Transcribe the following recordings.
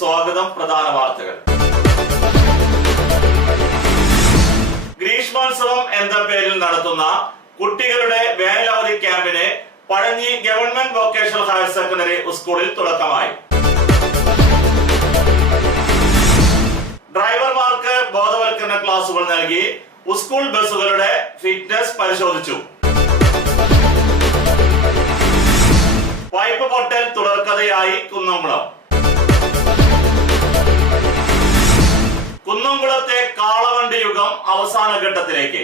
സ്വാഗതം. പ്രധാന വാർത്തകൾ. ഗ്രീഷ്മോത്സവം എന്ന പേരിൽ നടത്തുന്ന കുട്ടികളുടെ വേനലവധി ക്യാമ്പിന് Pazhanji government vocational higher secondary സ്കൂളിൽ തുടക്കമായി. ഡ്രൈവർമാർക്ക് ബോധവൽക്കരണ ക്ലാസുകൾ നൽകി സ്കൂൾ ബസ്സുകളുടെ ഫിറ്റ്നസ് പരിശോധിച്ചു. പൈപ്പ് പൊട്ടൽ തുടർക്കഥയായി കുന്നംകുളം. കുന്നംകുളത്തെ കാളവണ്ടി യുഗം അവസാന ഘട്ടത്തിലേക്ക്.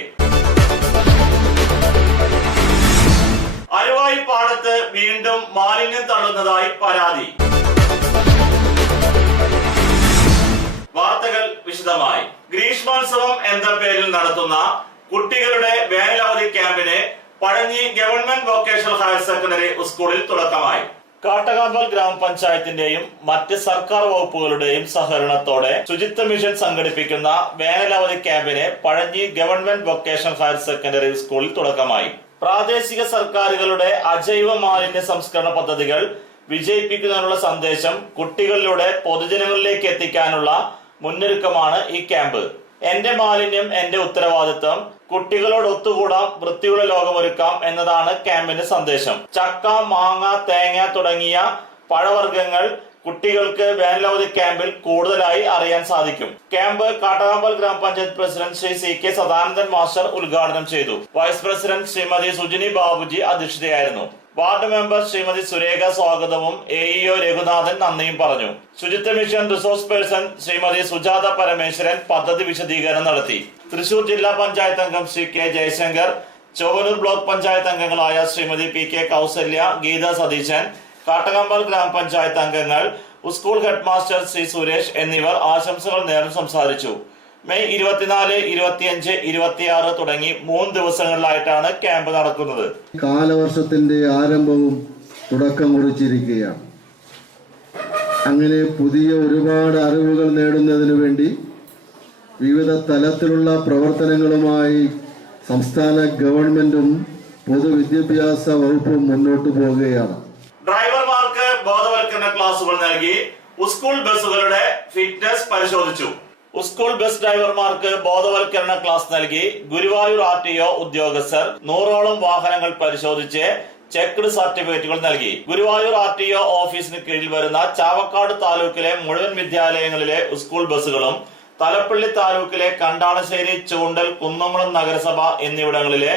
അരുവായി പാടത്ത് വീണ്ടും മാലിന്യം തള്ളുന്നതായി പരാതി. വാർത്തകൾ വിശദമായി. ഗ്രീഷ്മോത്സവം എന്ന പേരിൽ നടത്തുന്ന കുട്ടികളുടെ വേനലവധി ക്യാമ്പിന് Pazhanji government vocational higher secondary സ്കൂളിൽ തുടക്കമായി. കാട്ടകാമ്പൽ ഗ്രാമപഞ്ചായത്തിന്റെയും മറ്റ് സർക്കാർ വകുപ്പുകളുടെയും സഹകരണത്തോടെ ശുചിത്വ മിഷൻ സംഘടിപ്പിക്കുന്ന വേനലവധി ക്യാമ്പിന് Pazhanji government vocational higher secondary സ്കൂളിൽ തുടക്കമായി. പ്രാദേശിക സർക്കാരുകളുടെ അജൈവ മാലിന്യ സംസ്കരണ പദ്ധതികൾ വിജയിപ്പിക്കുന്നതിനുള്ള സന്ദേശം കുട്ടികളിലൂടെ പൊതുജനങ്ങളിലേക്ക് എത്തിക്കാനുള്ള മുന്നൊരുക്കമാണ് ഈ ക്യാമ്പ്. എന്റെ മാലിന്യം എന്റെ ഉത്തരവാദിത്വം, കുട്ടികളോട് ഒത്തുകൂടാം, വൃത്തിയുള്ള ലോകമൊരുക്കാം എന്നതാണ് ക്യാമ്പിന്റെ സന്ദേശം. ചക്ക, മാങ്ങ, തേങ്ങ തുടങ്ങിയ പഴവർഗ്ഗങ്ങൾ കുട്ടികൾക്ക് വേനലവധി ക്യാമ്പിൽ കൂടുതലായി അറിയാൻ സാധിക്കും. ക്യാമ്പ് കാട്ടകാമ്പൽ ഗ്രാമപഞ്ചായത്ത് president Shri C K Sadanandan master ഉദ്ഘാടനം ചെയ്തു. വൈസ് പ്രസിഡന്റ് ശ്രീമതി സുജിനി ബാബുജി അധ്യക്ഷതയായിരുന്നു. വാർഡ് മെമ്പർ ശ്രീമതി സുരേഖ സ്വാഗതവും AEO രഘുനാഥൻ നന്ദിയും പറഞ്ഞു. ശുചിത്വ mission resource person Shrimati Sujatha Parameswaran പദ്ധതി വിശദീകരണം നടത്തി. തൃശൂർ ജില്ലാ പഞ്ചായത്ത് അംഗം ശ്രീ കെ ജയശങ്കർ, ചൊവ്വനൂർ ബ്ലോക്ക് പഞ്ചായത്ത് അംഗങ്ങളായ ശ്രീമതി പി കെ കൗസല്യ, ഗീത സതീശൻ, കാട്ടകമ്പൽ ഗ്രാമപഞ്ചായത്ത് അംഗങ്ങൾ, school head master Shri Suresh എന്നിവർ ആശംസകൾ നേർന്ന് സംസാരിച്ചു. മെയ് 24, 25, 26 തുടങ്ങി 3 ദിവസങ്ങളിലായിട്ടാണ് ക്യാമ്പ് നടക്കുന്നത്. കാലവർഷത്തിന്റെ ആരംഭവും തുടക്കം കുറിച്ചിരിക്കുകയാണ്. അങ്ങനെ പുതിയ ഒരുപാട് അറിവുകൾ നേടുന്നതിനു വേണ്ടി വിവിധ തലത്തിലുള്ള പ്രവർത്തനങ്ങളുമായി സംസ്ഥാന ഗവൺമെന്റും പൊതുവിദ്യാഭ്യാസ വകുപ്പും മുന്നോട്ട് പോവുകയാണ്. ഡ്രൈവർമാർക്ക് ബോധവൽക്കരണ ക്ലാസുകൾ നൽകി സ്കൂൾ ബസ്സുകളുടെ ഫിറ്റ്നസ് പരിശോധിച്ചു. സ്കൂൾ ബസ് ഡ്രൈവർമാർക്ക് ബോധവൽക്കരണ ക്ലാസ് നൽകി ഗുരുവായൂർ RTO ഉദ്യോഗസ്ഥർ 100ഓളം വാഹനങ്ങൾ പരിശോധിച്ച് ചെക്ക്ഡ് സർട്ടിഫിക്കറ്റുകൾ നൽകി. ഗുരുവായൂർ RTO ഓഫീസിന് കീഴിൽ വരുന്ന ചാവക്കാട് താലൂക്കിലെ മുഴുവൻ വിദ്യാലയങ്ങളിലെ സ്കൂൾ ബസ്സുകളും തലപ്പള്ളി താലൂക്കിലെ കണ്ടാണശ്ശേരി, ചൂണ്ടൽ, കുന്നംകുളം നഗരസഭ എന്നിവിടങ്ങളിലെ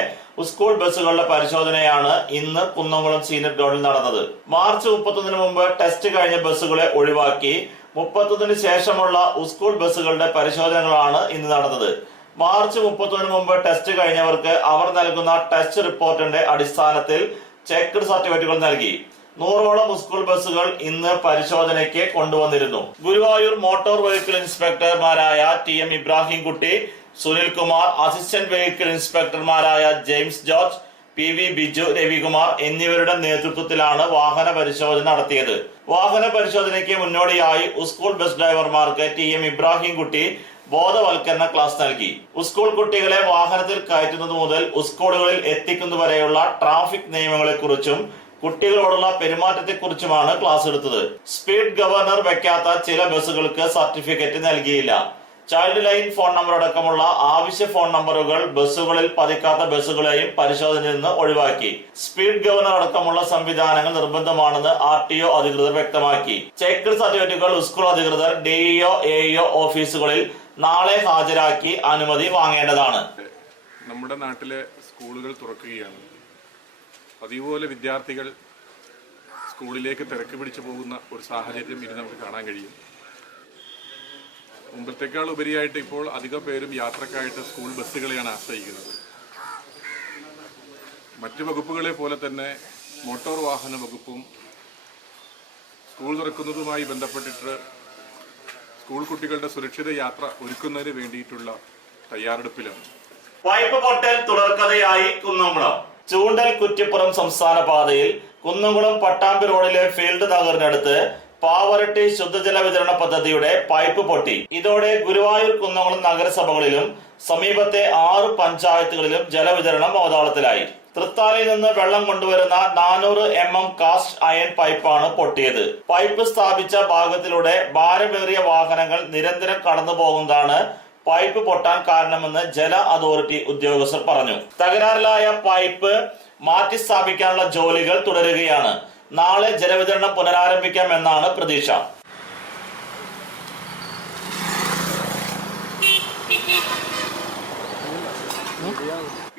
സ്കൂൾ ബസ്സുകളുടെ പരിശോധനയാണ് ഇന്ന് കുന്നംകുളം സീനിയർ ഗ്രൗണ്ടിൽ നടന്നത്. മാർച്ച് 31 മുമ്പ് ടെസ്റ്റ് കഴിഞ്ഞ ബസ്സുകളെ ഒഴിവാക്കി 30 ശേഷമുള്ള സ്കൂൾ ബസ്സുകളുടെ പരിശോധനകളാണ് ഇന്ന് നടന്നത്. മാർച്ച് 31 മുമ്പ് ടെസ്റ്റ് കഴിഞ്ഞവർക്ക് അവർ നൽകുന്ന ടെസ്റ്റ് റിപ്പോർട്ടിന്റെ അടിസ്ഥാനത്തിൽ ചെക്ക്ഡ് സർട്ടിഫിക്കറ്റുകൾ നൽകി. 100ഓളം സ്കൂൾ ബസ്സുകൾ ഇന്ന് പരിശോധനയ്ക്ക് കൊണ്ടുവന്നിരുന്നു. ഗുരുവായൂർ മോട്ടോർ വെഹിക്കിൾ ഇൻസ്പെക്ടർമാരായ TM Ibrahim Kutty, Sunil Kumar, assistant vehicle ഇൻസ്പെക്ടർമാരായ James George, PV Biju, Ravikumar എന്നിവരുടെ നേതൃത്വത്തിലാണ് വാഹന പരിശോധന നടത്തിയത്. വാഹന പരിശോധനയ്ക്ക് മുന്നോടിയായി സ്കൂൾ ബസ് ഡ്രൈവർമാർക്ക് TM ഇബ്രാഹിം കുട്ടി ബോധവൽക്കരണ ക്ലാസ് നൽകി. സ്കൂൾ കുട്ടികളെ വാഹനത്തിൽ കയറ്റുന്നത് മുതൽ സ്കൂളുകളിൽ എത്തിക്കുന്നതുവരെയുള്ള ട്രാഫിക് നിയമങ്ങളെക്കുറിച്ചും കുട്ടികളോടുള്ള പെരുമാറ്റത്തെക്കുറിച്ചുമാണ് ക്ലാസ് എടുത്തത്. സ്പീഡ് ഗവർണർ വെക്കാത്ത ചില ബസ്സുകൾക്ക് സർട്ടിഫിക്കറ്റ് നൽകിയില്ല. ചൈൽഡ് ലൈൻ ഫോൺ നമ്പർ അടക്കമുള്ള ആവശ്യ ഫോൺ നമ്പറുകൾ ബസ്സുകളിൽ പതിക്കാത്ത ബസ്സുകളെയും പരിശോധനയിൽ നിന്ന് ഒഴിവാക്കി. സ്പീഡ് ഗവർണർ അടക്കമുള്ള സംവിധാനങ്ങൾ നിർബന്ധമാണെന്ന് RTO അധികൃതർ വ്യക്തമാക്കി. ചെക്ക്ഡ് സർട്ടിഫിക്കറ്റുകൾ സ്കൂൾ അധികൃതർ DEO AEO ഓഫീസുകളിൽ നാളെ ഹാജരാക്കി അനുമതി വാങ്ങേണ്ടതാണ്. നമ്മുടെ നാട്ടിലെ സ്കൂളുകൾ തുറക്കുകയാണ്. അതുപോലെ വിദ്യാർത്ഥികൾ സ്കൂളിലേക്ക് തിരക്ക് പിടിച്ചു പോകുന്ന ഒരു സാഹചര്യം ഇനി നമുക്ക് കാണാൻ കഴിയും. മുമ്പത്തേക്കാൾ ഉപരിയായിട്ട് ഇപ്പോൾ അധികം പേരും യാത്രക്കായിട്ട് സ്കൂൾ ബസ്സുകളെയാണ് ആശ്രയിക്കുന്നത്. മറ്റു വകുപ്പുകളെ പോലെ തന്നെ മോട്ടോർ വാഹന വകുപ്പും സ്കൂൾ തുറക്കുന്നതുമായി ബന്ധപ്പെട്ടിട്ട് സ്കൂൾ കുട്ടികളുടെ സുരക്ഷിത യാത്ര ഒരുക്കുന്നതിന് വേണ്ടിയിട്ടുള്ള തയ്യാറെടുപ്പിലാണ്. പൈപ്പ് പൊട്ടൽ തുടർക്കഥയായി കുന്നംകുളം. ചൂണ്ടൽ കുറ്റിപ്പുറം സംസ്ഥാന പാതയിൽ കുന്നംകുളം പട്ടാമ്പി റോഡിലെ ഫീൽഡ് നഗറിനടുത്ത് പാവറട്ടി ശുദ്ധജല വിതരണ പദ്ധതിയുടെ പൈപ്പ് പൊട്ടി. ഇതോടെ ഗുരുവായൂർ, കുന്നംകുളം നഗരസഭകളിലും സമീപത്തെ 6 പഞ്ചായത്തുകളിലും ജലവിതരണം അവതാളത്തിലായി. തൃത്താലയിൽ നിന്ന് വെള്ളം കൊണ്ടുവരുന്ന 400 mm കാസ്റ്റ് അയൺ പൈപ്പാണ് പൊട്ടിയത്. പൈപ്പ് സ്ഥാപിച്ച ഭാഗത്തിലൂടെ ഭാരമേറിയ വാഹനങ്ങൾ നിരന്തരം കടന്നു പോകുന്നതാണ് പൈപ്പ് പൊട്ടാൻ കാരണമെന്ന് ജല അതോറിറ്റി ഉദ്യോഗസ്ഥർ പറഞ്ഞു. തകരാറിലായ പൈപ്പ് മാറ്റി സ്ഥാപിക്കാനുള്ള ജോലികൾ തുടരുകയാണ്. നാളെ ജലവിതരണം പുനരാരംഭിക്കാമെന്നാണ് പ്രതീക്ഷ.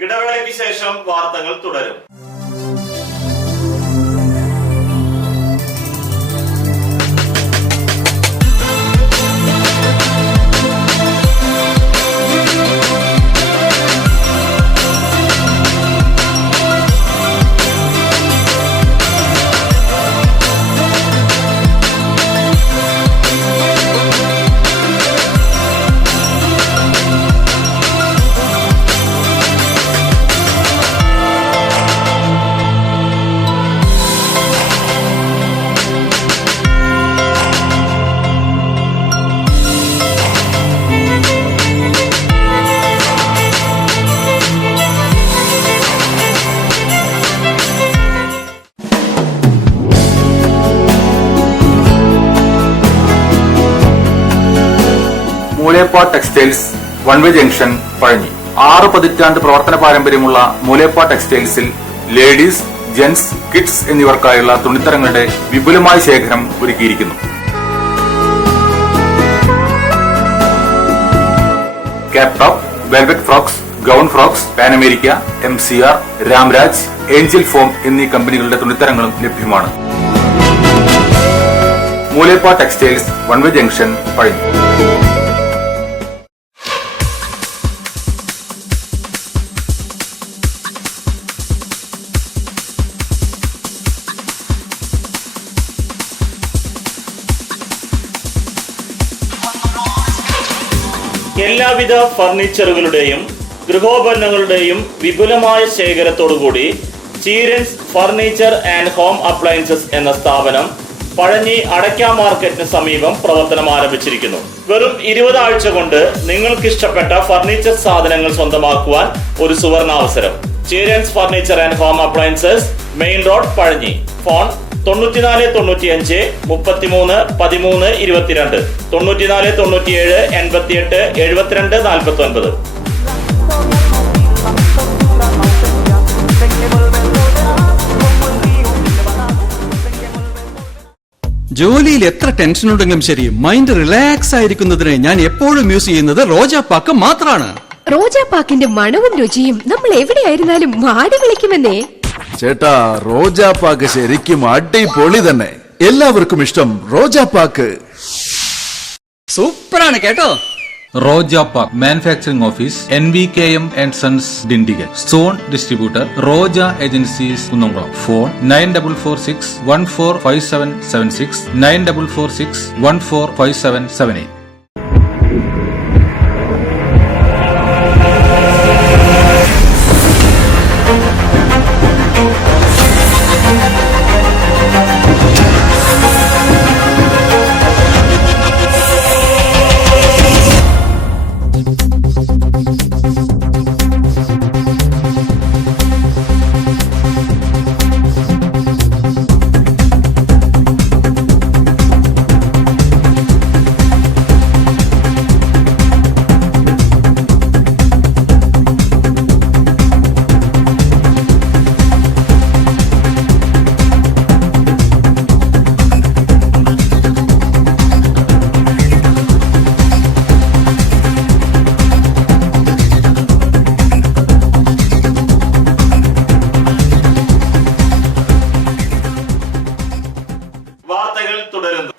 ഇടവേളയ്ക്ക് ശേഷം വാർത്തകൾ തുടരും. Moolepad textiles one way junction Pazhanji. 6 പതിറ്റാണ്ട് പ്രവർത്തന പാരമ്പര്യമുള്ള മൂലേപ്പാട് ടെക്സ്റ്റൈൽസിൽ ലേഡീസ്, ജെന്റ്സ്, കിഡ്സ് എന്നിവർക്കായുള്ള തുണിത്തരങ്ങളുടെ വിപുലമായ ശേഖരം ഒരുക്കിയിരിക്കുന്നു. Cap top, velvet frocks, gown frocks, pan America, MCR, Ramraj, Angel form എന്നീ കമ്പനികളുടെ തുണിത്തരങ്ങളും ലഭ്യമാണ്. Moolepad textiles one way junction Pazhanji. എല്ലാവിധ ഫർണിച്ചറുകളുടെയും ഗൃഹോപകരണങ്ങളുടെയും വിപുലമായ ശേഖരത്തോടുകൂടി ചീരൻസ് ഫർണിച്ചർ ആൻഡ് ഹോം അപ്ലയൻസസ് എന്ന സ്ഥാപനം പഴഞ്ഞി അടയ്ക്ക മാർക്കറ്റിന് സമീപം പ്രവർത്തനം ആരംഭിച്ചിരിക്കുന്നു. വെറും 20 ആഴ്ച കൊണ്ട് നിങ്ങൾക്ക് ഇഷ്ടപ്പെട്ട ഫർണിച്ചർ സാധനങ്ങൾ സ്വന്തമാക്കുവാൻ ഒരു സുവർണാവസരം. Cheerans furniture and home appliances, main road, Pazhanji. Phone 94 95 33 13 22, 94 97 88 72 49. ജോലിയിൽ എത്ര ടെൻഷൻ ഉണ്ടെങ്കിലും ശരി, മൈൻഡ് റിലാക്സ് ആയിരിക്കുന്നതിന് ഞാൻ എപ്പോഴും യൂസ് ചെയ്യുന്നത് റോജാപ്പാക്ക് മാത്രമാണ്. റോജാപ്പാക്കിന്റെ മണവും രുചിയും നമ്മൾ എവിടെയായിരുന്നാലും മാടി വിളിക്കുമെന്നേ. ചേട്ടാ, റോജാപ്പാക്ക് ശരിക്കും അടിപൊളി തന്നെ. എല്ലാവർക്കും ഇഷ്ടം റോജാപ്പാക്ക്. സൂപ്പറാണ് കേട്ടോ. Rojapak manufacturing office, NVKM & Sons, Dindigul. Zone distributor Roja agencies, Kunnamkulam. Phone 9446 145776, 9446 145778.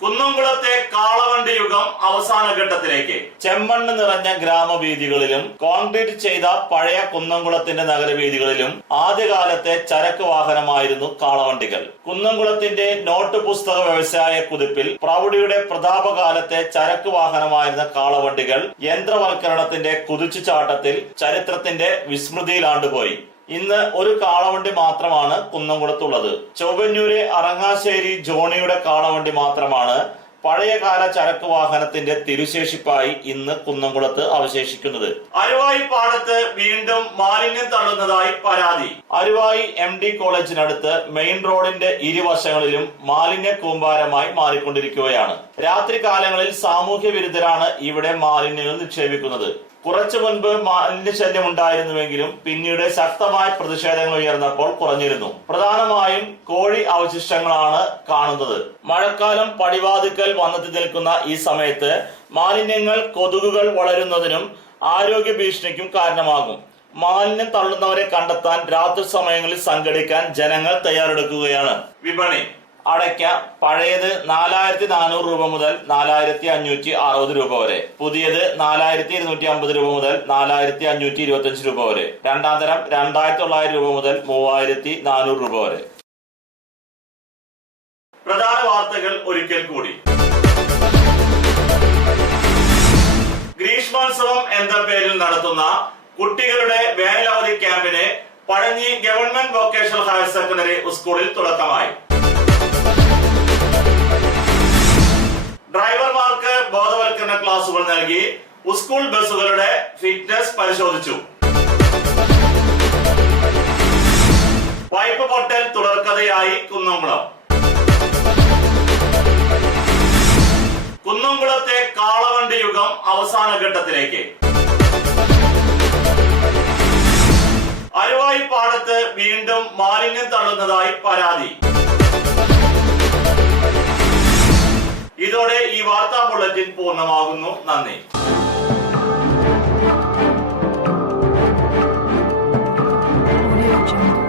കുന്നംകുളത്തെ കാളവണ്ടി യുഗം അവസാന ഘട്ടത്തിലേക്ക്. ചെമ്മണ്ണ് നിറഞ്ഞ ഗ്രാമവീഥികളിലും കോൺക്രീറ്റ് ചെയ്ത പഴയ കുന്നംകുളത്തിന്റെ നഗരവീഥികളിലും ആദ്യകാലത്തെ ചരക്ക് വാഹനമായിരുന്നു കാളവണ്ടികൾ. കുന്നംകുളത്തിന്റെ നോട്ട് പുസ്തക വ്യവസായ കുതിപ്പിൽ പ്രൗഢിയുടെ പ്രതാപകാലത്തെ ചരക്ക് വാഹനമായിരുന്ന കാളവണ്ടികൾ യന്ത്രവൽക്കരണത്തിന്റെ കുതിച്ചുചാട്ടത്തിൽ ചരിത്രത്തിന്റെ വിസ്മൃതിയിലാണ്ടുപോയി. ഇന്ന് ഒരു കാളവണ്ടി മാത്രമാണ് കുന്നംകുളത്തുള്ളത്. ചൊവ്വന്നൂര് അറങ്ങാശ്ശേരി ജോണിയുടെ കാളവണ്ടി മാത്രമാണ് പഴയകാല ചരക്ക് വാഹനത്തിന്റെ തിരുശേഷിപ്പായി ഇന്ന് കുന്നംകുളത്ത് അവശേഷിക്കുന്നത്. അരുവായി പാടത്ത് വീണ്ടും മാലിന്യം തള്ളുന്നതായി പരാതി. അരുവായി MD കോളേജിനടുത്ത് മെയിൻ റോഡിന്റെ ഇരുവശങ്ങളിലും മാലിന്യ കൂമ്പാരമായി മാറിക്കൊണ്ടിരിക്കുകയാണ്. രാത്രി കാലങ്ങളിൽ സാമൂഹ്യ വിരുദ്ധരാണ് ഇവിടെ മാലിന്യങ്ങൾ നിക്ഷേപിക്കുന്നത്. കുറച്ചു മുൻപ് മാലിന്യശല്യം ഉണ്ടായിരുന്നുവെങ്കിലും പിന്നീട് ശക്തമായ പ്രതിഷേധങ്ങൾ ഉയർന്നപ്പോൾ കുറഞ്ഞിരുന്നു. പ്രധാനമായും കോഴി അവശിഷ്ടങ്ങളാണ് കാണുന്നത്. മഴക്കാലം പടിവാതിക്കൽ വന്നെത്തി നിൽക്കുന്ന ഈ സമയത്ത് മാലിന്യങ്ങൾ കൊതുകുകൾ വളരുന്നതിനും ആരോഗ്യ ഭീഷണിക്കും കാരണമാകും. മാലിന്യം തള്ളുന്നവരെ കണ്ടെത്താൻ രാത്രി സമയങ്ങളിൽ സംഘടിക്കാൻ ജനങ്ങൾ തയ്യാറെടുക്കുകയാണ്. വിപണി അടയ്ക്ക പഴയത് 4400 രൂപ മുതൽ 4560 രൂപ വരെ, പുതിയത് 4250 രൂപ മുതൽ 4525 രൂപ വരെ, രണ്ടാം തരം 2900 രൂപ മുതൽ 3400 രൂപ വരെ. പ്രധാന വാർത്തകൾ ഒരിക്കൽ കൂടി. ഗ്രീഷ്മോത്സവം എന്ന പേരിൽ നടത്തുന്ന കുട്ടികളുടെ വേനലവധി ക്യാമ്പിന് Pazhanji government vocational higher secondary സ്കൂളിൽ തുടക്കമായി. ഡ്രൈവർമാർക്ക് ബോധവൽക്കരണ ക്ലാസുകൾ നൽകി സ്കൂൾ ബസ്സുകളുടെ ഫിറ്റ്നസ് പരിശോധിച്ചു. പൈപ്പ് പൊട്ടൽ തുടർക്കഥയായി കുന്നംകുളം. കുന്നംകുളത്തെ കാളവണ്ടി യുഗം അവസാന ഘട്ടത്തിലേക്ക്. അരുവായി പാടത്ത് വീണ്ടും മാലിന്യം തള്ളുന്നതായി പരാതി. ഇതോടെ ഈ വാർത്താ ബുള്ളറ്റിൻ പൂർണ്ണമാകുന്നു. നന്ദി. Audio Jungle.